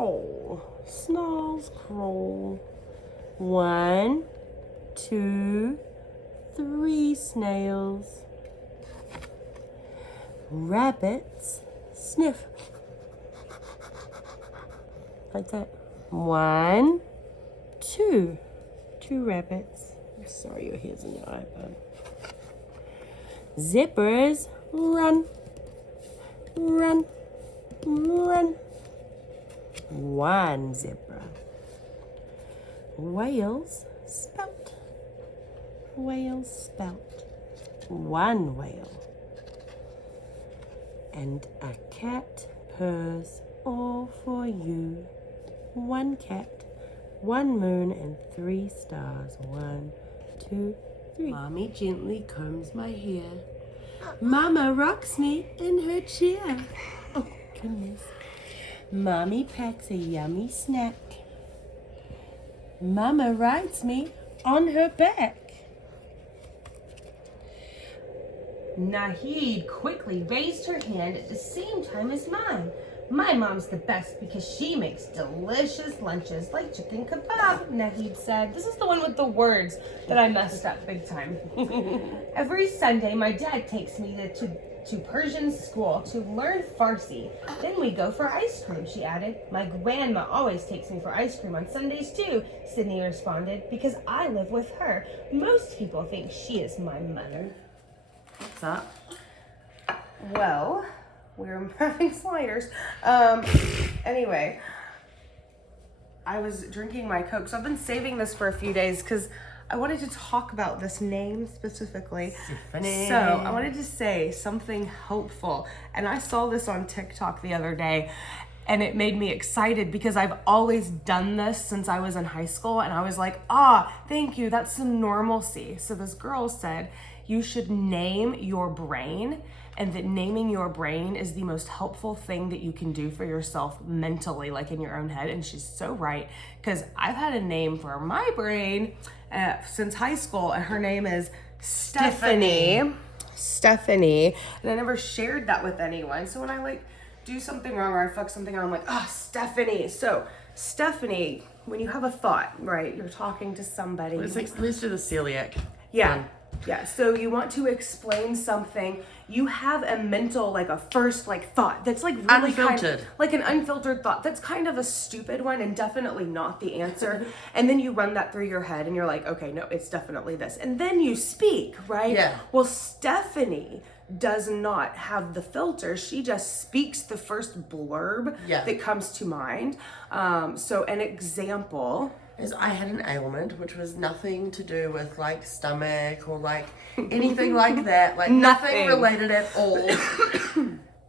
crawl. Snails crawl. 1, 2, 3 snails. Rabbits sniff. Like that. 1, 2. 2 rabbits. I'm sorry your hair's in your iPad. Zebras run. Run. Run. 1 zebra. Whales spout. Whales spout. 1 whale. And a cat purrs all for you. 1 cat, 1 moon, and 3 stars. 1, 2, 3. Mommy gently combs my hair. Mama rocks me in her chair. Oh, goodness. Mommy packs a yummy snack. Mama rides me on her back. Nahid quickly raised her hand at the same time as mine. My mom's the best because she makes delicious lunches like chicken kebab, Nahid said. This is the one with the words that I messed up big time. Every Sunday, my dad takes me to Persian school to learn Farsi. Then we go for ice cream, she added. My grandma always takes me for ice cream on Sundays too, Sydney responded, because I live with her. Most people think she is my mother. What's up? Well, we're having sliders. Anyway, I was drinking my Coke. So I've been saving this for a few days because I wanted to talk about this name specifically. Stephanie. So I wanted to say something hopeful. And I saw this on TikTok the other day and it made me excited because I've always done this since I was in high school. And I was like, thank you. That's some normalcy. So this girl said, you should name your brain, and that naming your brain is the most helpful thing that you can do for yourself mentally, like in your own head. And she's so right, because I've had a name for my brain since high school, and her name is Stephanie. Stephanie. And I never shared that with anyone. So when I do something wrong or I fuck something up, I'm like, Stephanie. So Stephanie, when you have a thought, right, you're talking to somebody. Let's do the celiac. Yeah. Yeah, so you want to explain something, you have a mental, a first, thought that's, really unfiltered. An unfiltered thought. That's kind of a stupid one and definitely not the answer. And then you run that through your head and you're like, okay, no, it's definitely this. And then you speak, right? Yeah. Well, Stephanie does not have the filter. She just speaks the first blurb that comes to mind. So an example is I had an ailment which was nothing to do with stomach or anything like that, nothing related at all.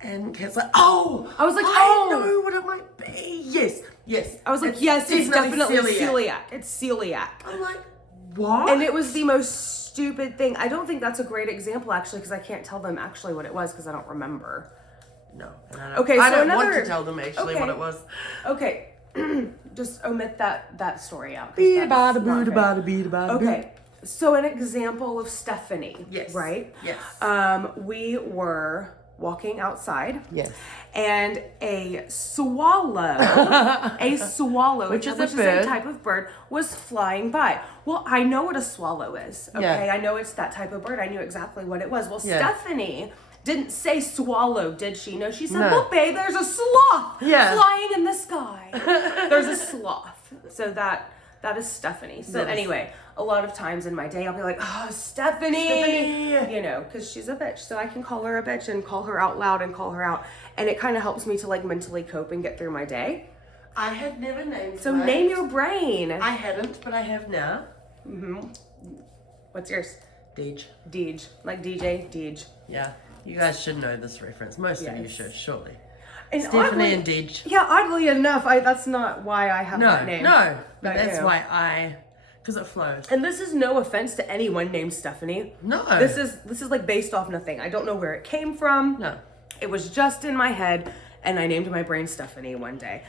And Kat's like, I was like, I know what it might be. Yes. I was like, yes, it's definitely celiac. It's celiac. I'm like, what? And it was the most stupid thing. I don't think that's a great example actually, because I can't tell them actually what it was because I don't remember. No. I don't want to tell them actually what it was. Okay. Just omit that story out. Okay. So an example of Stephanie. Yes. Right? Yes. We were walking outside. Yes. And a swallow, which is a type of bird, was flying by. Well, I know what a swallow is. Okay. Yeah. I know it's that type of bird. I knew exactly what it was. Well, Stephanie didn't say swallow, did she? No, she said, look, babe, there's a sloth flying in the sky. There's a sloth. So that is Stephanie. So anyway, a lot of times in my day, I'll be like, Stephanie. Because she's a bitch. So I can call her a bitch and call her out loud and call her out. And it kind of helps me to mentally cope and get through my day. I had never named So name your brain. I hadn't, but I have now. Mm-hmm. What's yours? Deej. Deej. Like DJ, Deej. Yeah. You guys should know this reference. Most of you should, surely. And Stephanie and Deej. Yeah, oddly enough, that's not why I have that name. No, but that's why because it flows. And this is no offense to anyone named Stephanie. No. This is based off nothing. I don't know where it came from. No. It was just in my head, and I named my brain Stephanie one day.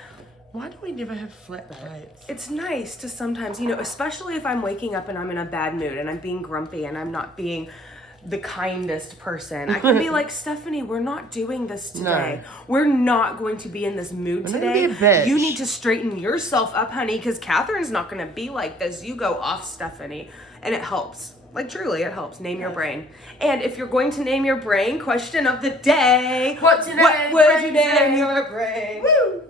Why do we never have flat plates? It's nice to sometimes, especially if I'm waking up and I'm in a bad mood and I'm being grumpy and I'm not being the kindest person. I can be like, Stephanie, we're not doing this today. No. We're not going to be in this mood I'm today. gonna be a bitch. You need to straighten yourself up, honey, because Catherine's not going to be like this. You go off, Stephanie. And it helps. Like, truly, it helps. Name your brain. And if you're going to name your brain, question of the day. What would you name your brain? Woo!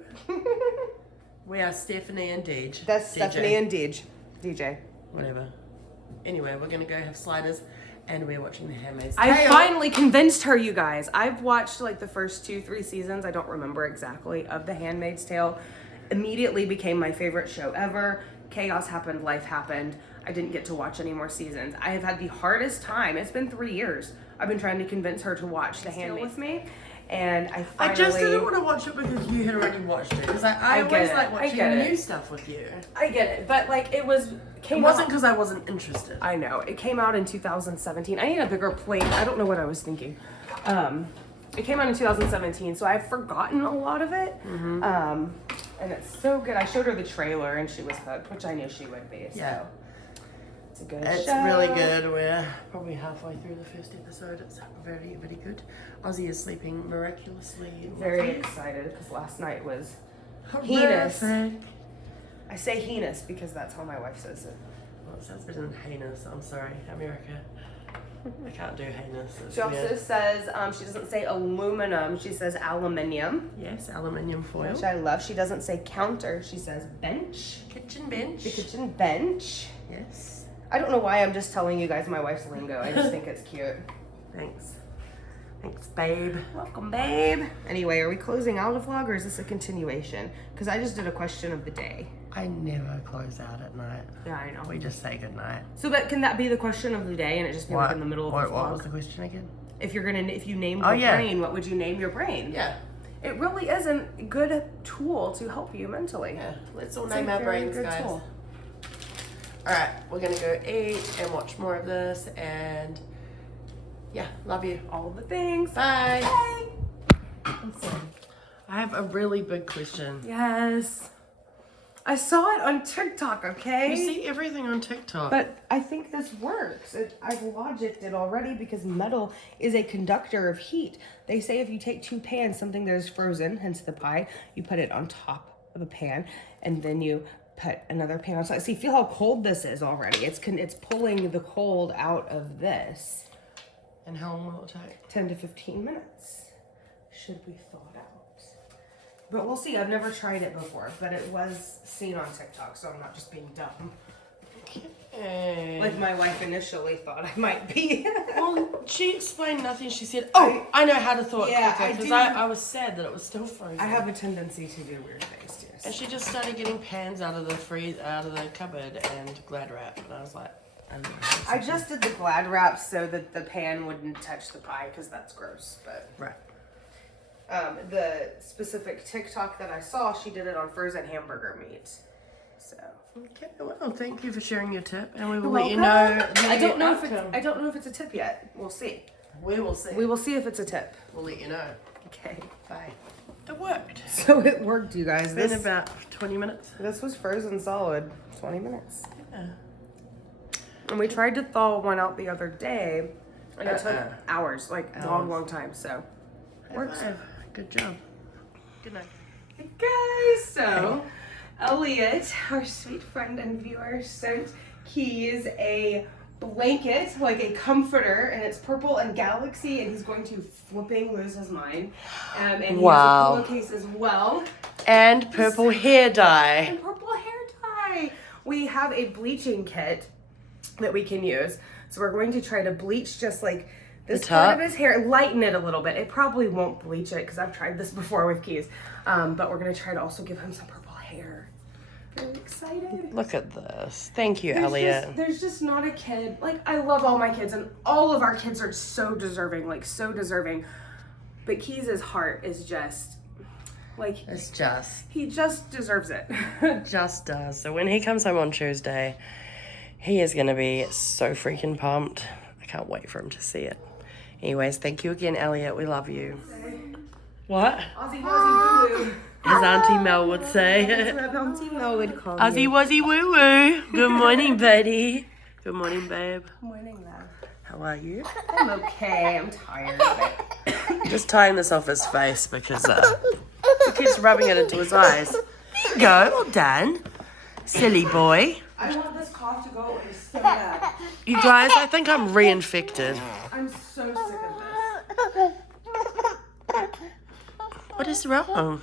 We are Stephanie and Deej. That's DJ. Stephanie and DJ. Whatever. Anyway, we're gonna go have sliders, and we're watching The Handmaid's I Tale. finally convinced her, you guys. I've watched like the first 2-3 seasons, I don't remember exactly, of The Handmaid's Tale. Immediately became my favorite show ever. Chaos happened, life happened. I didn't get to watch any more seasons. I have had the hardest time. It's been 3 years. I've been trying to convince her to watch The Handmaid's with me. And I finally... I just didn't want to watch it because you had already watched it. Because I always get like it. watching new stuff with you. I get it, but like it wasn't because I wasn't interested. I know. It came out in 2017. I need a bigger plate. I don't know what I was thinking. It came out in 2017, so I've forgotten a lot of it. Mm-hmm. And it's so good. I showed her the trailer and she was hooked, which I knew she would be. So Yeah. it's a good It's show. really good. We're probably halfway through the first episode. It's very, very good. Ozzy is sleeping miraculously. Very excited because last night was heinous. Horrific. I say heinous because that's how my wife says it. Well, it sounds better than heinous. I'm sorry, America. I can't do heinous. It's She also weird. says, she doesn't say aluminum, she says aluminium. Yes, aluminium foil. Which I love. She doesn't say counter, she says bench. Kitchen bench. The kitchen bench. Yes. I don't know why I'm just telling you guys my wife's lingo. I just think it's cute. Thanks. Thanks, babe. Welcome, babe. Anyway, are we closing out a vlog or is this a continuation? Because I just did a question of the day. I never close out at night. Yeah, I know. We just say good night. So, but can that be the question of the day and it just be like in the middle of the vlog? What was the question again? If you named your brain, what would you name your brain? Yeah. It really is a good tool to help you mentally. Yeah. Let's all It's name a our very brains, good guys. tool. Alright, we're gonna go eat and watch more of this, and yeah, love you. All the things. Bye. Bye. I have a really big question. Yes. I saw it on TikTok, okay? You see everything on TikTok. But I think this works. I've logicked it already because metal is a conductor of heat. They say if you take 2 pans, something that is frozen, hence the pie, you put it on top of a pan, and then you put another pan on top. See, feel how cold this is already. It's pulling the cold out of this. And how long will it take? 10 to 15 minutes. Should be thawed out. But we'll see. I've never tried it before, but it was seen on TikTok, so I'm not just being dumb. Okay. Like my wife initially thought I might be. Well, she explained nothing. She said, "Oh, I know how to thaw it Yeah, quicker," I because do. I was sad that it was still frozen. I have a tendency to do weird things, yes. And she just started getting pans out of the cupboard and Glad wrap, and I was like, I just did the Glad wrap so that the pan wouldn't touch the pie because that's gross. But right. the specific TikTok that I saw, she did it on frozen hamburger meat. So Okay. Well, thank you for sharing your tip, and we will You're let you know. welcome. the I don't know outcome. if it's a tip yet. We'll see. We will see. We will see if it's a tip. We'll let you know. Okay. Bye. It worked. So it worked, you guys. It's been about 20 minutes. This was frozen solid. 20 minutes. Yeah. And we tried to thaw one out the other day, and it took hours, like Hours. long time. So works. High five. Good job. Good night. Hey guys, so Elliot, our sweet friend and viewer, sent Keys a blanket, like a comforter, and it's purple and galaxy, and he's going to flipping lose his mind. And he Wow. has a pillowcase as well. And purple hair dye. And purple hair dye. We have a bleaching kit that we can use. So we're going to try to bleach just like this part of his hair, lighten it a little bit. It probably won't bleach it because I've tried this before with Keys. But we're going to try to also give him some purple hair. Very excited. Look at this. Thank you, Elliot. There's just not a kid. Like, I love all my kids, and all of our kids are so deserving, like, so deserving. But Keys' heart is just, like, It's just. he just deserves it. Just does. So when he comes home on Tuesday, he is going to be so freaking pumped. I can't wait for him to see it. Anyways, thank you again, Elliot. We love you. What? Ozzy Wozzy Woo Woo. As Auntie Mel would say. That's what Auntie Mel would call Ozzy me. Wozzy Woo Woo. Good morning, buddy. Good morning, babe. Morning, love. How are you? I'm okay. I'm tired of it. Just tying this off his face because he keeps rubbing it into his eyes. There you go. Well done. Silly boy. I want this cough to go away so bad. You guys, I think I'm reinfected. I'm so sick of this. What is wrong?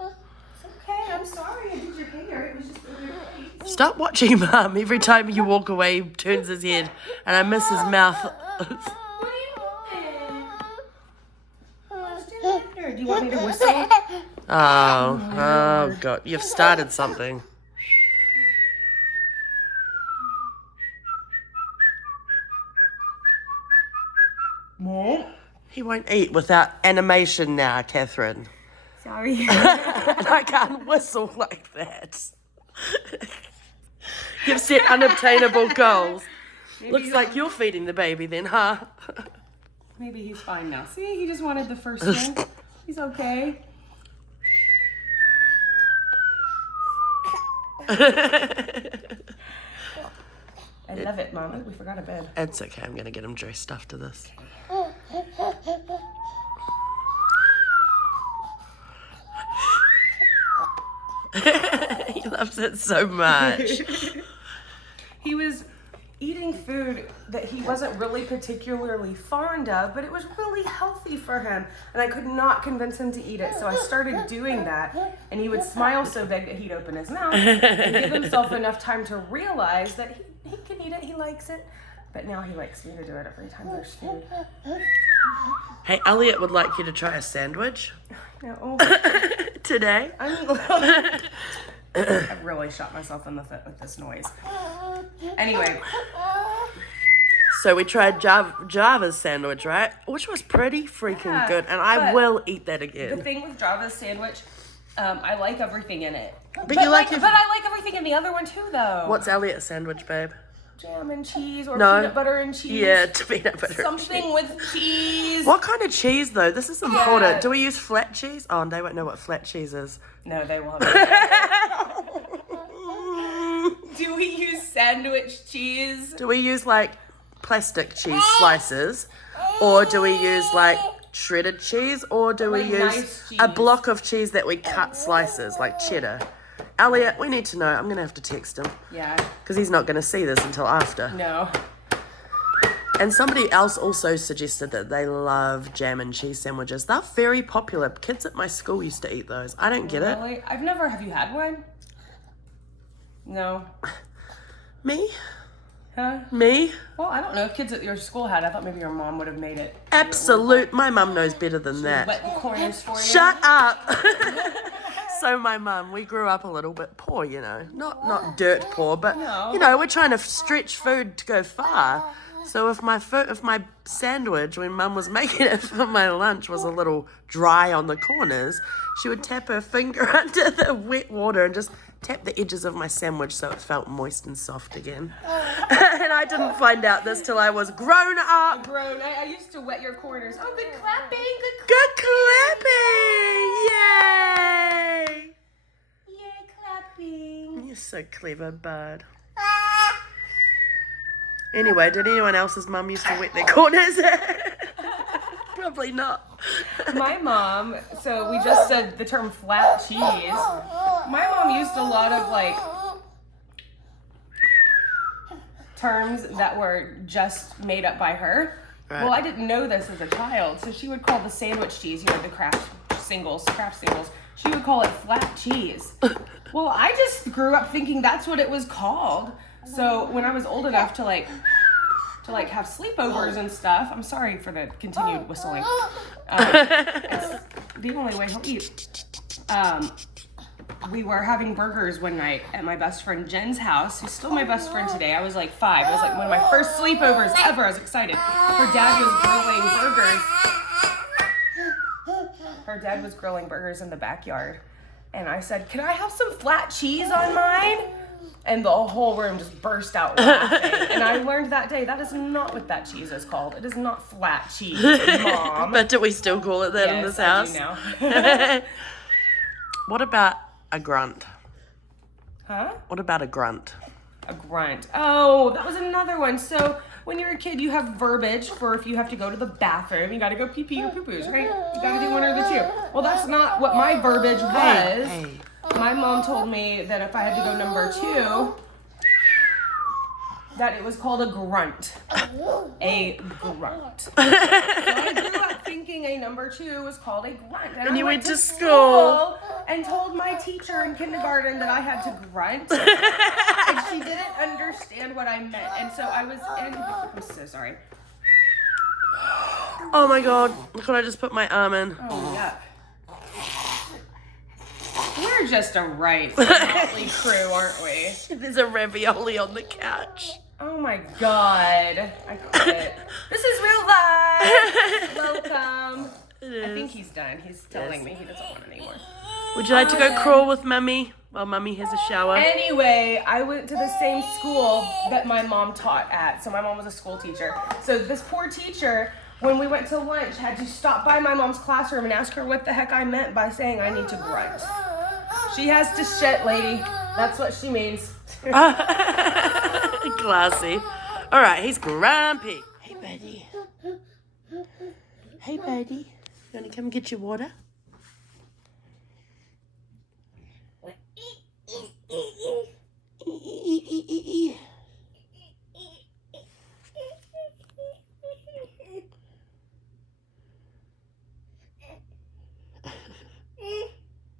Okay, I'm sorry. I did your hair. It was just in your face. Stop watching Mum. Every time you walk away, he turns his head and I miss his mouth. What are you doing? Let's do banter. Do you want me to whistle? Oh God. You've started something. Mom? He won't eat without animation now, Catherine. Sorry. And I can't whistle like that. You've set unobtainable goals. Looks like you're feeding the baby then, huh? Maybe he's fine now. See, he just wanted the first one. He's okay. I love it, Mom. We forgot a bed. It's okay. I'm going to get him dressed after this. He loves it so much. He was eating food that he wasn't really particularly fond of, but it was really healthy for him. And I could not convince him to eat it. So I started doing that. And he would smile so big that he'd open his mouth and give himself enough time to realize that he can eat it, he likes it. But now he likes me to do it every time there's food. Hey, Elliot would like you to try a sandwich No, today. I really shot myself in the foot with this noise. Anyway, So we tried Java's sandwich, right? Which was pretty freaking Yeah, good. And I but will eat that the again. thing with Java's sandwich, I like everything in it. But you like but I like everything in the other one too, though. What's Elliot's sandwich, babe? Jam and cheese or No. peanut butter and cheese? Yeah, peanut butter. and Something cheese. with cheese. What kind of cheese, though? This is important. Yeah. Do we use flat cheese? Oh, and they won't know what flat cheese is. No, they won't. Do we use sandwich cheese? Do we use, like, plastic cheese slices? Or do we use, like, shredded cheese? Or do we Like use nice a cheese. block of cheese that we cut slices, like cheddar? Elliot, we need to know. I'm going to have to text him. Yeah. Because he's not going to see this until after. No. And somebody else also suggested that they love jam and cheese sandwiches. They're very popular. Kids at my school used to eat those. I don't get it. Really? I've never. Have you had one? No. Me? Huh? Me? Well, I don't know if kids at your school had. I thought maybe your mom would have made it. Absolute. My mum knows better than that. Wet the corners for you. Shut up. So my mum, we grew up a little bit poor, you know. Not dirt poor, but No. you know, we're trying to stretch food to go far. So if my sandwich when mum was making it for my lunch was a little dry on the corners, she would tap her finger under the wet water and just tap the edges of my sandwich so it felt moist and soft again. And I didn't find out this till I was grown up. Grown. I used to wet your corners. Oh, good clapping. Good clapping! Yay! Yay, clapping. You're so clever, bud. Anyway, did anyone else's mum used to wet their corners? Probably not. My mom, so we just said the term flat cheese. My mom used a lot of like terms that were just made up by her. Right. Well, I didn't know this as a child, so she would call the sandwich cheese, you know, the craft singles, she would call it flat cheese. Well, I just grew up thinking that's what it was called. So when I was old enough to have sleepovers and stuff, I'm sorry for the continued whistling. It's the only way he'll eat. We were having burgers one night at my best friend Jen's house, who's still my best friend today. I was like 5. It was like one of my first sleepovers ever. I was excited. Her dad was grilling burgers in the backyard. And I said, "Can I have some flat cheese on mine?" And the whole room just burst out laughing. And I learned that day, that is not what that cheese is called. It is not flat cheese, Mom. But do we still call it that in this house? I do now. What about a grunt? Huh? What about a grunt? A grunt. Oh, that was another one. So when you're a kid, you have verbiage for if you have to go to the bathroom. You got to go pee-pee or poo-poos, right? You got to do one or the two. Well, that's not what my verbiage was. Hey. My mom told me that if I had to go number 2, that it was called a grunt. A grunt. So I grew up thinking a number 2 was called a grunt. And I you went to school and told my teacher in kindergarten that I had to grunt. And she didn't understand what I meant. And so I was in, I'm so sorry. Oh my god, look what I just put my arm in. Oh, yuck. We're just a right motley crew, aren't we? There's a ravioli on the couch. Oh my god. I quit. This is real life. Welcome. I think he's done. He's telling me he doesn't want any more. Would you like to go crawl with Mummy while Mummy has a shower? Anyway, I went to the same school that my mom taught at. So my mom was a school teacher. So this poor teacher, when we went to lunch, had to stop by my mom's classroom and ask her what the heck I meant by saying I need to grunt. She has to shit, lady. That's what she means. Classy. All right, he's grumpy. Hey, buddy. Hey, buddy. You want to come get your water?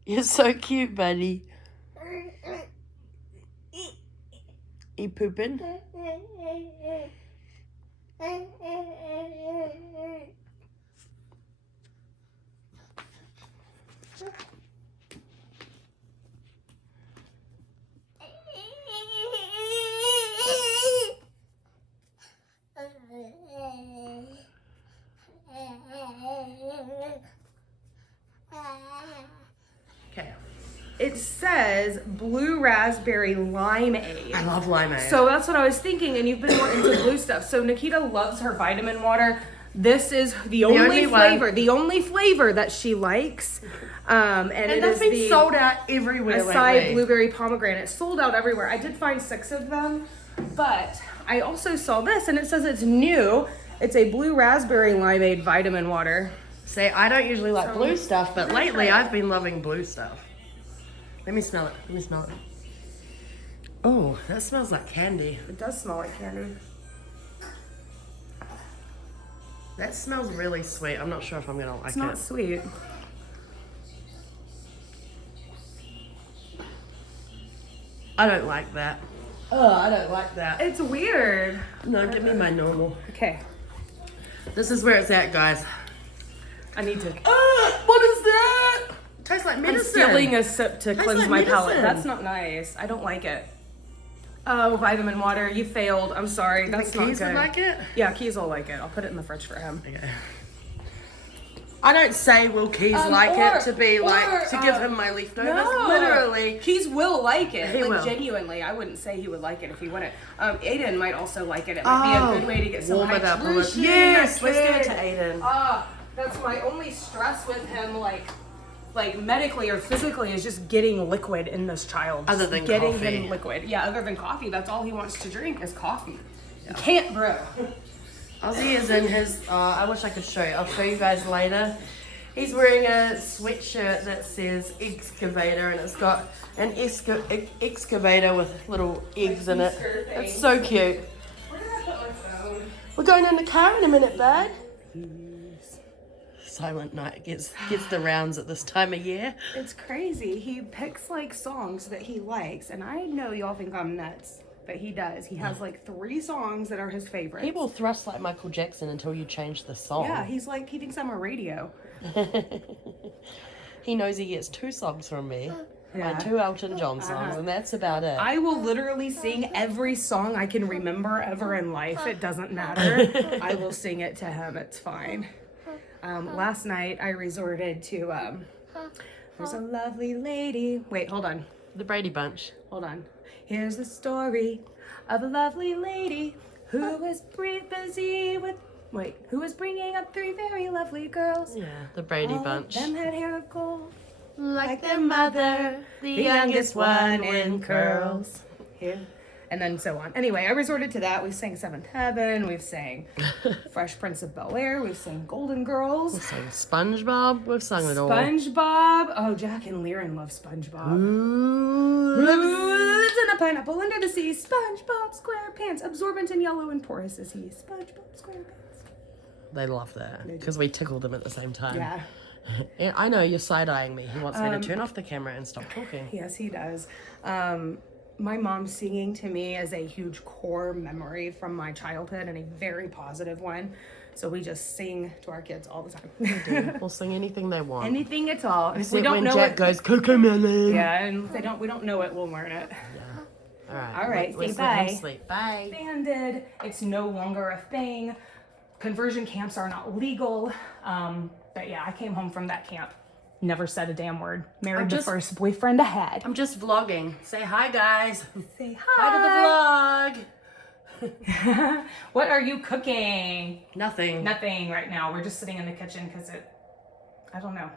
You're so cute, buddy. You pooping? Okay. It says blue raspberry limeade. I love limeade. So that's what I was thinking, and you've been more into blue stuff. So Nikita loves her vitamin water. This is the only flavor that she likes. And it they've is been the sold out everywhere acai lately. blueberry pomegranate. Sold out everywhere. I did find 6 of them, but I also saw this, and it says it's new. It's a blue raspberry limeade vitamin water. See, I don't usually like blue stuff, but I'm gonna lately try it. I've been loving blue stuff. Let me smell it. Let me smell it. Oh, that smells like candy. It does smell like candy. That smells really sweet. I'm not sure if I'm gonna like It's not it. sweet. I don't like that. Oh, I don't like that. It's weird. No, give me my normal. Okay, This is where it's at, guys. I need to. What is that? Tastes like I'm medicine. stealing a sip to cleanse like my palate. medicine. That's not nice. I don't like it. Oh, vitamin water. You failed. I'm sorry. That's not Keys good. would like it? Yeah, Keys will like it. I'll put it in the fridge for him. Okay. I don't say will Keys like it to be like, to give him my leftovers. No. Literally. Keys will like it. He like will. Genuinely, I wouldn't say he would like it if he wouldn't. Aiden might also like it. It might be a good way to get some warm it up a hydration. little. Yes, let's give it to Kid. Aiden. That's my only stress with him, like medically or physically, is just getting liquid in this child. Other Just than getting coffee. him liquid. Yeah, other than coffee. That's all he wants to drink is coffee. You can't brew. Ozzy is in his, I wish I could show you. I'll show you guys later. He's wearing a sweatshirt that says excavator, and it's got an excavator with little eggs in it. It's so cute. Where did I put my phone? We're going in the car in a minute, bud. Silent Night gets the rounds at this time of year. It's crazy. He picks like songs that he likes, and I know y'all think I'm nuts, but he does. He has like 3 songs that are his favorites. He will thrust like Michael Jackson until you change the song. Yeah, he thinks I'm a radio. He knows he gets 2 songs from me. Yeah. My 2 Elton John songs, and that's about it. I will literally sing every song I can remember ever in life. It doesn't matter. I will sing it to him. It's fine. Last night I resorted to there's a lovely lady. Wait, hold on. The Brady Bunch. Hold on. Here's the story of a lovely lady who was busy with who was bringing up 3 very lovely girls. Yeah, the Brady All Bunch. of them had hair of gold, Like their mother, the the youngest one in curls. Here. and then so on. Anyway, I resorted to that. We sang Seventh Heaven. We've sang Fresh Prince of Bel-Air. We've sang Golden Girls. We've sung SpongeBob. We've sung it all. SpongeBob. Oh, Jack and Liren love SpongeBob. Ooh. Lives in a pineapple under the sea. SpongeBob SquarePants. Absorbent and yellow and porous is he. SpongeBob SquarePants. They love that because we tickle them at the same time. Yeah. Yeah, I know, you're side-eyeing me. He wants me to turn off the camera and stop talking. Yes, he does. My mom singing to me is a huge core memory from my childhood and a very positive one. So we just sing to our kids all the time. We'll sing anything they want. Anything at all. And if Except we don't when know Jack it, goes, Cocomelon. yeah, and if we don't know it, we'll learn it. All right. All right, Let's say let him bye. sleep. Bye. Banded. It's no longer a thing. Conversion camps are not legal. But yeah, I came home from that camp. Never said a damn word. Married the first boyfriend I had. I'm just vlogging. Say hi, guys. Say Hi to the vlog. What are you cooking? Nothing. Nothing right now. We're just sitting in the kitchen because I don't know.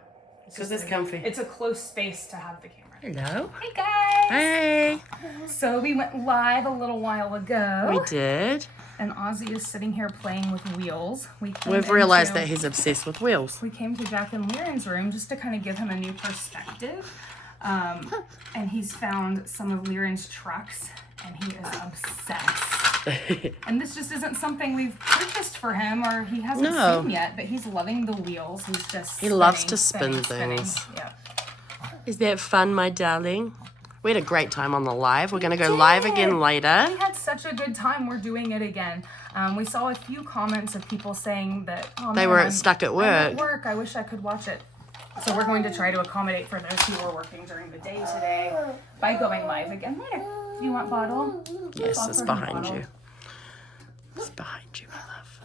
Because it's comfy. It's a close space to have the camera. Hello. Hey guys. Hey. So we went live a little while ago. We did. And Ozzy is sitting here playing with wheels. We've realized that he's obsessed with wheels. We came to Jack and Liren's room just to kind of give him a new perspective. And he's found some of Liren's trucks, and he is obsessed. And this just isn't something we've purchased for him or he hasn't seen yet, but he's loving the wheels. He's just He loves to spin things. Yeah. Is that fun, my darling? We had a great time on the live. We're going to go live again later. We had such a good time. We're doing it again. We saw a few comments of people saying that They were stuck at work. I'm at work. I wish I could watch it. So we're going to try to accommodate for those who are working during the day today by going live again later. Do you want bottle? Yes, it's behind you. It's behind you, my love.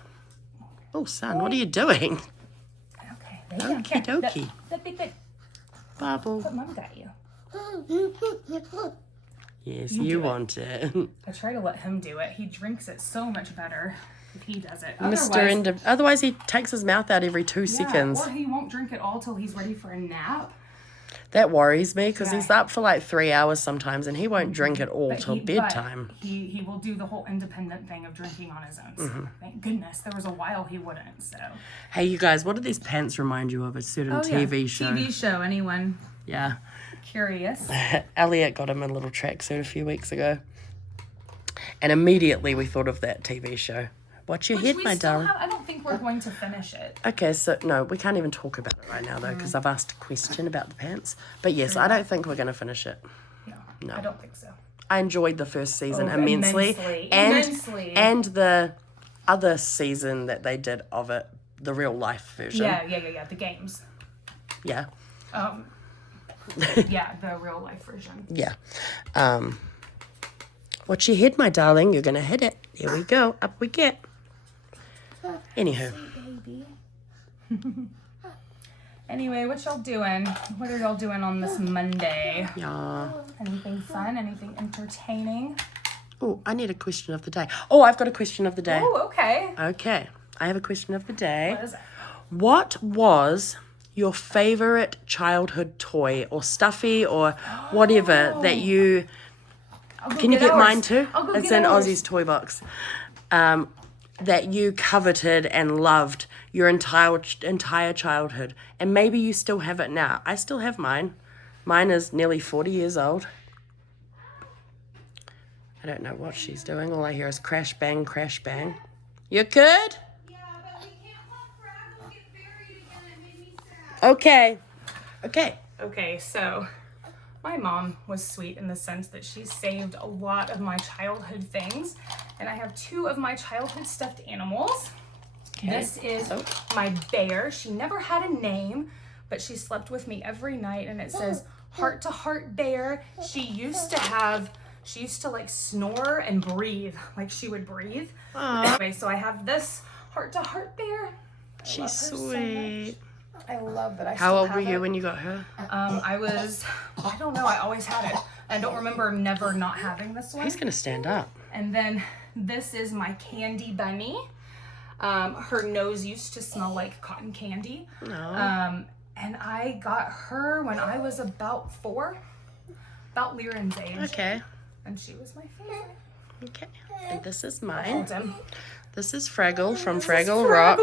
Oh, son, what are you doing? Okay. There you Okie go. dokie. That Bubble. What Mom got you? Yes, You you do it. want it. I try to let him do it. He drinks it so much better if he does it. Otherwise, he takes his mouth out every 2 Yeah, seconds. or he won't drink it all till he's ready for a nap. That worries me because Yeah. he's up for like 3 hours sometimes and he won't drink it all But till bedtime. He will do the whole independent thing of drinking on his own. So thank goodness. There was a while he wouldn't. So. Hey, you guys, what do these pants remind you of? A certain TV show. TV show. Anyone Yeah. curious? Elliot got him a little tracksuit a few weeks ago. And immediately we thought of that TV show. Watch your head, we my still darling. have, I don't think we're going to finish it. Okay, so no, we can't even talk about it right now though because I've asked a question about the pants. But yes, I don't think we're going to finish it. No, I don't think so. I enjoyed the first season Oh, immensely. immensely. And the other season that they did of it, the real life version. Yeah. The games. Yeah. Yeah, the real life version. Yeah. Watch your head, my darling. You're going to hit it. There we go. Up we get. Anywho. Baby. Anyway, what y'all doing? What are y'all doing on this Monday? Yeah. Anything fun? Anything entertaining? Oh, I need a question of the day. Oh, I've got a question of the day. Oh, okay. Okay. I have a question of the day. What is it? What was your favorite childhood toy or stuffy or whatever that you... Can you get ours. mine too? I'll go It's get in ours. Aussie's toy box. That you coveted and loved your entire childhood. And maybe you still have it now. I still have mine. Mine is nearly 40 years old. I don't know what she's doing. All I hear is crash, bang, crash, bang. You good? Yeah, but we can't let Fraggle get buried again. It made me sad. Okay. Okay. Okay, so my mom was sweet in the sense that she saved a lot of my childhood things. And I have 2 of my childhood stuffed animals. Okay. This is my bear. She never had a name, but she slept with me every night. And it says, heart to heart bear. She used to like snore and breathe, like she would breathe. Anyway, so I have this heart to heart bear. She's sweet. I love that I How still old have were you it. when you got her? I don't know, I always had it. I don't remember never not having this one. He's going to stand up. And then this is my candy bunny. Her nose used to smell like cotton candy. No. And I got her when I was about 4, about Liren's age. Okay. And she was my favorite. Okay. And this is mine. Hold him. This is Fraggle from Fraggle Rock.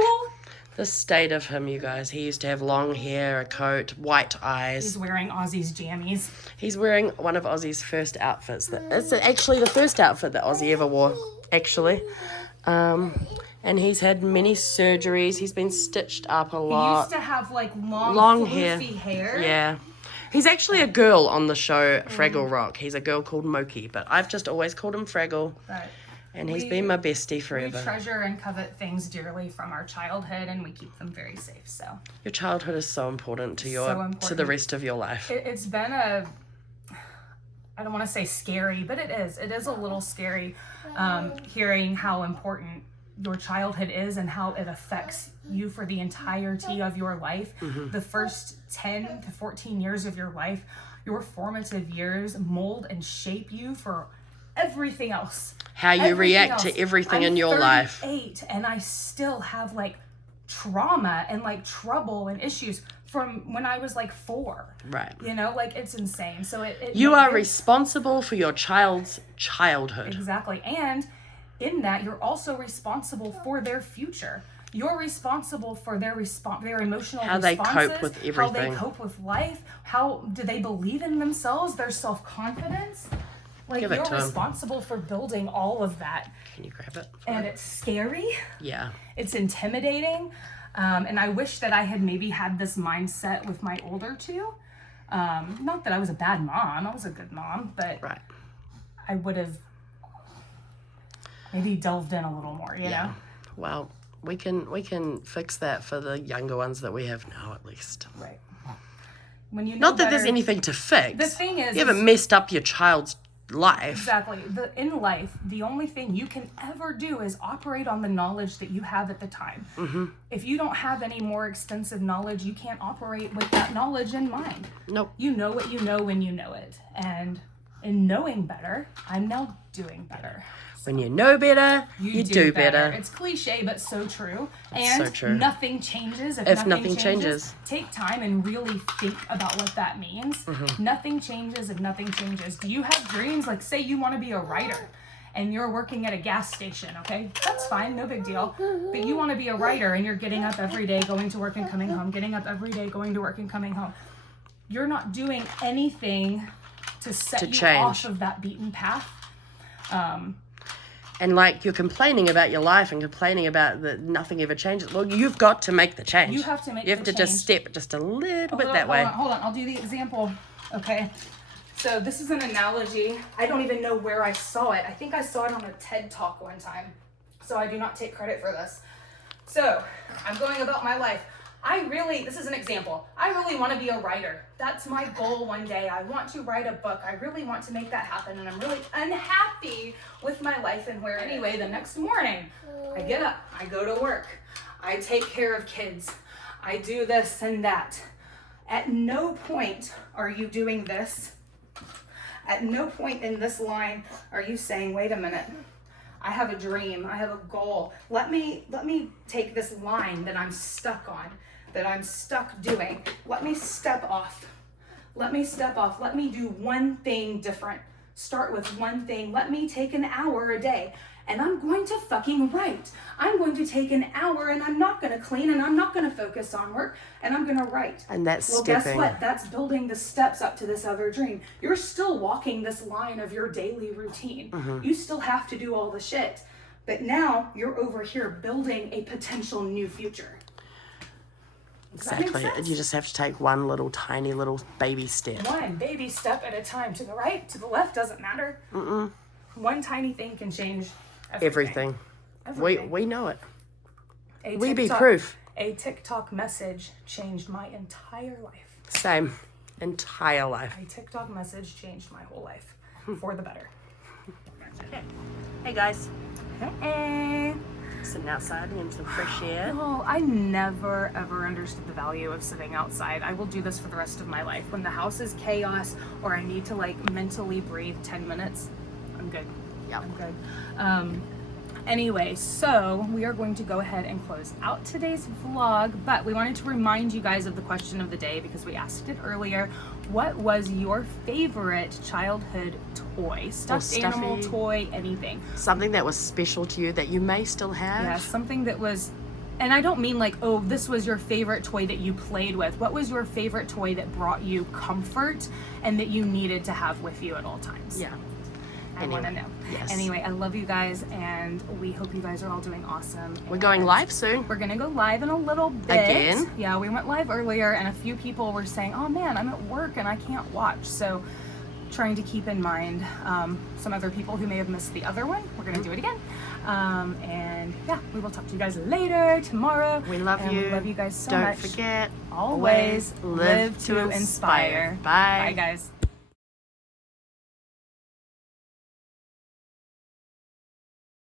The state of him, you guys. He used to have long hair, a coat, white eyes. He's wearing Ozzy's jammies. He's wearing one of Ozzy's first outfits. It's actually the first outfit that Ozzy ever wore, actually. And he's had many surgeries. He's been stitched up a He lot. used to have like Long floofy hair. Yeah. He's actually a girl on the show Fraggle Rock. He's a girl called Moki, but I've just always called him Fraggle. But And he's been my bestie we forever. treasure and covet things dearly from our childhood, and we keep them very safe. So Your childhood is so important to your So important. to the rest of your life. it's been a, I don't want to say scary, but it is. It is a little scary hearing how important your childhood is and how it affects you for the entirety of your life. The first 10 to 14 years of your life, your formative years mold and shape you for everything else. How you Everything react to else. everything I'm in your life. 38 and I still have like trauma and like trouble and issues from when I was like 4. Right. You know, like it's insane. So it You are it's- responsible for your child's childhood. Exactly. And in that, you're also responsible for their future. You're responsible for their emotional How they responses, cope with how everything. they cope with life, how do they believe in themselves, their self-confidence. Like, Give it you're to 'em. responsible for building all of that. Can you grab it? And it's scary. Yeah. It's intimidating. And I wish that I had maybe had this mindset with my older two. Not that I was a bad mom. I was a good mom, but Right. I would have maybe delved in a little more, you know? Well, we can fix that for the younger ones that we have now, at least. Right. When you know Not that there's better- anything to fix. The thing is- you haven't messed up your child's life. Exactly. In life, the only thing you can ever do is operate on the knowledge that you have at the time. Mm-hmm. If you don't have any more extensive knowledge, you can't operate with that knowledge in mind. Nope. You know what you know when you know it. And in knowing better, I'm now doing better. When you know better, you do better. It's cliche, but so true. And so true. nothing changes If nothing nothing changes. Take time and really think about what that means. Mm-hmm. Nothing changes if nothing changes. Do you have dreams? Like, say you want to be a writer and you're working at a gas station, okay? That's fine, no big deal. But you want to be a writer and you're getting up every day, going to work and coming home, getting up every day, going to work and coming home. You're not doing anything to set To you change. off of that beaten path. And like you're complaining about your life and complaining about that nothing ever changes. Well, you've got to make the change. You have to make You have the to just change. step just a little bit Hold that on, way. Hold on, I'll do the example. Okay. So this is an analogy. I don't even know where I saw it. I think I saw it on a TED Talk one time. So I do not take credit for this. So I'm going about my life. This is an example. I really want to be a writer. That's my goal one day. I want to write a book. I really want to make that happen. And I'm really unhappy with my life and where anyway, the next morning I get up, I go to work, I take care of kids, I do this and that. At no point are you doing this. At no point in this line are you saying, wait a minute, I have a dream, I have a goal. Let me take this line that I'm stuck on, that I'm stuck doing. Let me step off. Let me step off. Let me do one thing different. Start with one thing. Let me take an hour a day. And I'm going to fucking write. I'm going to take an hour and I'm not going to clean and I'm not going to focus on work and I'm going to write. And that's Well, stepping. guess what? That's building the steps up to this other dream. You're still walking this line of your daily routine. Mm-hmm. You still have to do all the shit. But now you're over here building a potential new future. Does that make Exactly. sense? You just have to take one little tiny little baby step. One baby step at a time. To the right, to the left, doesn't matter. One tiny thing can change Everything. Everything. We know it. A We be TikTok- proof. A TikTok message changed my entire life. Same. Entire life. A TikTok message changed my whole life for the better. Hey guys. Hey. Sitting outside in some fresh air. Oh, I never ever understood the value of sitting outside. I will do this for the rest of my life. When the house is chaos or I need to like mentally breathe 10 minutes, I'm good. Yep. I'm good. Anyway, so we are going to go ahead and close out today's vlog, but we wanted to remind you guys of the question of the day because we asked it earlier. What was your favorite childhood toy? Stuffed animal, stuffy. toy, anything. Something that was special to you that you may still have. Yeah, something that was, and I don't mean like, oh, this was your favorite toy that you played with. What was your favorite toy that brought you comfort and that you needed to have with you at all times? Yeah. I want to know. Yes. Anyway, I love you guys, and we hope you guys are all doing awesome. We're going live soon. We're gonna go live in a little bit. Again? Yeah, we went live earlier, and a few people were saying, "Oh man, I'm at work and I can't watch." So, trying to keep in mind some other people who may have missed the other one. We're gonna do it again. And yeah, we will talk to you guys later tomorrow. We love And you. We love you guys so Don't much. forget, Always live to inspire. Bye. Bye, guys.